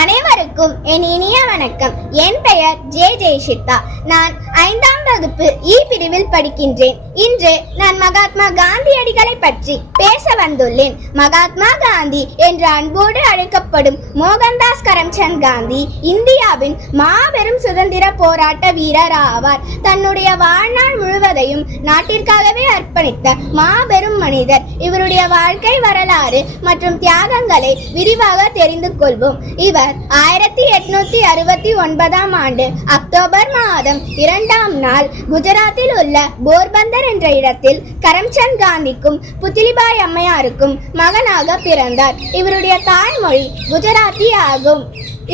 அனைவருக்கும் என் இனிய வணக்கம். என் பெயர் ஜெயசித்தா. நான் 5ஆம் வகுப்பு இ பிரிவில் படிக்கின்றேன். இன்று நான் மகாத்மா காந்தியடிகளை பற்றி பேச வந்துள்ளேன். மகாத்மா காந்தி என்று அன்போடு அழைக்கப்படும் மோகன்தாஸ் கரம்சந்த் காந்தி இந்தியாவின் மாபெரும் சுதந்திர போராட்ட வீரர் ஆவார். தன்னுடைய வாழ்நாள் முழுவதையும் நாட்டிற்காகவே அர்ப்பணித்த மாபெரும் மனிதர். இவருடைய வாழ்க்கை வரலாறு மற்றும் தியாகங்களை விரிவாக தெரிந்து கொள்வோம். இவர் 1869ஆம் ஆண்டு அக்டோபர் மாதம் 2ஆம் நாள் குஜராத்தில் உள்ள போர்பந்தர் என்ற இடத்தில் கரம்சந்த் காந்திக்கும் புத்லிபாய் அம்மையாருக்கும் மகனாக பிறந்தார். இவருடைய தாய்மொழி குஜராத்தி ஆகும்.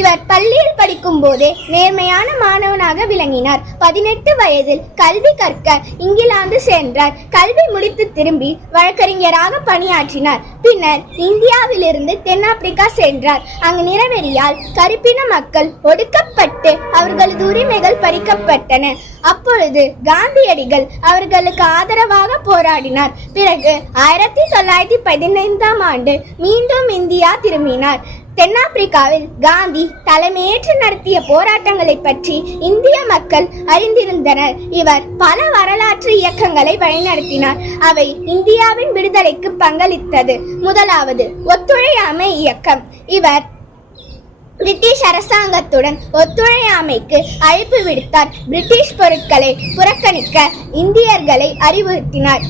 இவர் பள்ளியில் படிக்கும் போதே நேர்மையான மாணவனாக விளங்கினார். 18 வயதில் கல்வி கற்க இங்கிலாந்து சென்றார். கல்வி முடித்து திரும்பி வழக்கறிஞராக பணியாற்றினார். பின்னர் இந்தியாவிலிருந்து தென்னாப்பிரிக்கா சென்றார். அங்கு நிறவெறியால் கருப்பின மக்கள் ஒடுக்கப்பட்டு அவர்களது உரிமைகள் பறிக்கப்பட்டன. அப்பொழுது காந்தியடிகள் அவர்களுக்கு ஆதரவாக போராடினார். பிறகு 1915ஆம் ஆண்டு மீண்டும் இந்தியா திரும்பினார். தென்னாப்பிரிக்காவில் காந்தி தலைமையேற்று நடத்திய போராட்டங்களை பற்றி இந்திய மக்கள் அறிந்திருந்தனர். இவர் பல வரலாற்று இயக்கங்களை வழிநடத்தினார். அவை இந்தியாவின் விடுதலைக்கு பங்களித்தது. முதலாவது ஒத்துழையாமை இயக்கம். இவர் பிரிட்டிஷ் அரசாங்கத்துடன் ஒத்துழையாமைக்கு அழைப்பு விடுத்தார். பிரிட்டிஷ் பொருட்களை புறக்கணிக்க இந்தியர்களை அறிவுறுத்தினார்.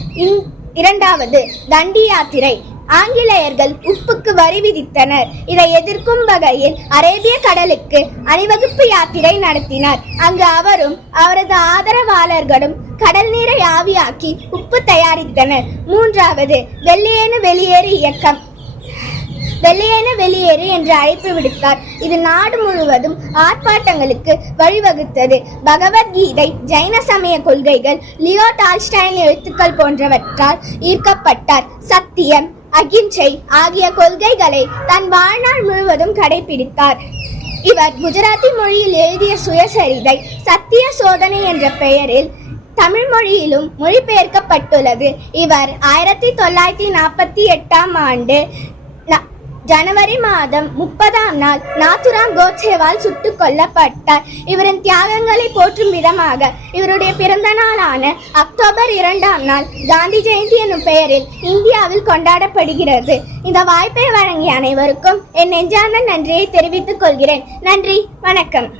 இரண்டாவது தண்டி யாத்திரை. ஆங்கிலேயர்கள் உப்புக்கு வரி விதித்தனர். இதை எதிர்க்கும் வகையில் அரேபிய கடலுக்கு அணிவகுப்பு யாத்திரை நடத்தினார். அங்கு அவரும் அவரது ஆதரவாளர்களும் கடல் நீரை ஆவியாக்கி உப்பு தயாரித்தனர். மூன்றாவது வெள்ளையேனு வெளியேறு இயக்கம். வெள்ளையேனு வெளியேறு என்று அழைப்பு விடுத்தார். இது நாடு முழுவதும் ஆர்ப்பாட்டங்களுக்கு வழிவகுத்தது. பகவத்கீதை, ஜைன சமய கொள்கைகள், லியோ டால்ஸ்டாயின் எழுத்துக்கள் போன்றவற்றால் ஈர்க்கப்பட்டார். சத்தியம், அகிம்சை ஆகிய கொள்கைகளை தன் வாழ்நாள் முழுவதும் கடைபிடித்தார். இவர் குஜராத்தி மொழியில் எழுதிய சுயசரிதை சத்திய சோதனை என்ற பெயரில் தமிழ் மொழியிலும் மொழிபெயர்க்கப்பட்டுள்ளது. இவர் 1948ஆம் ஆண்டு ஜனவரி மாதம் 30ஆம் நாள் நாத்துராம் கோட்சேவால் சுட்டுக் கொல்லப்பட்டார். இவரின் தியாகங்களை போற்றும் விதமாக இவருடைய பிறந்த நாளான அக்டோபர் 2ஆம் நாள் காந்தி ஜெயந்தி என்னும் பெயரில் இந்தியாவில் கொண்டாடப்படுகிறது. இந்த வாய்ப்பை வழங்கிய அனைவருக்கும் என் நெஞ்சார்ந்த நன்றியை தெரிவித்துக் கொள்கிறேன். நன்றி, வணக்கம்.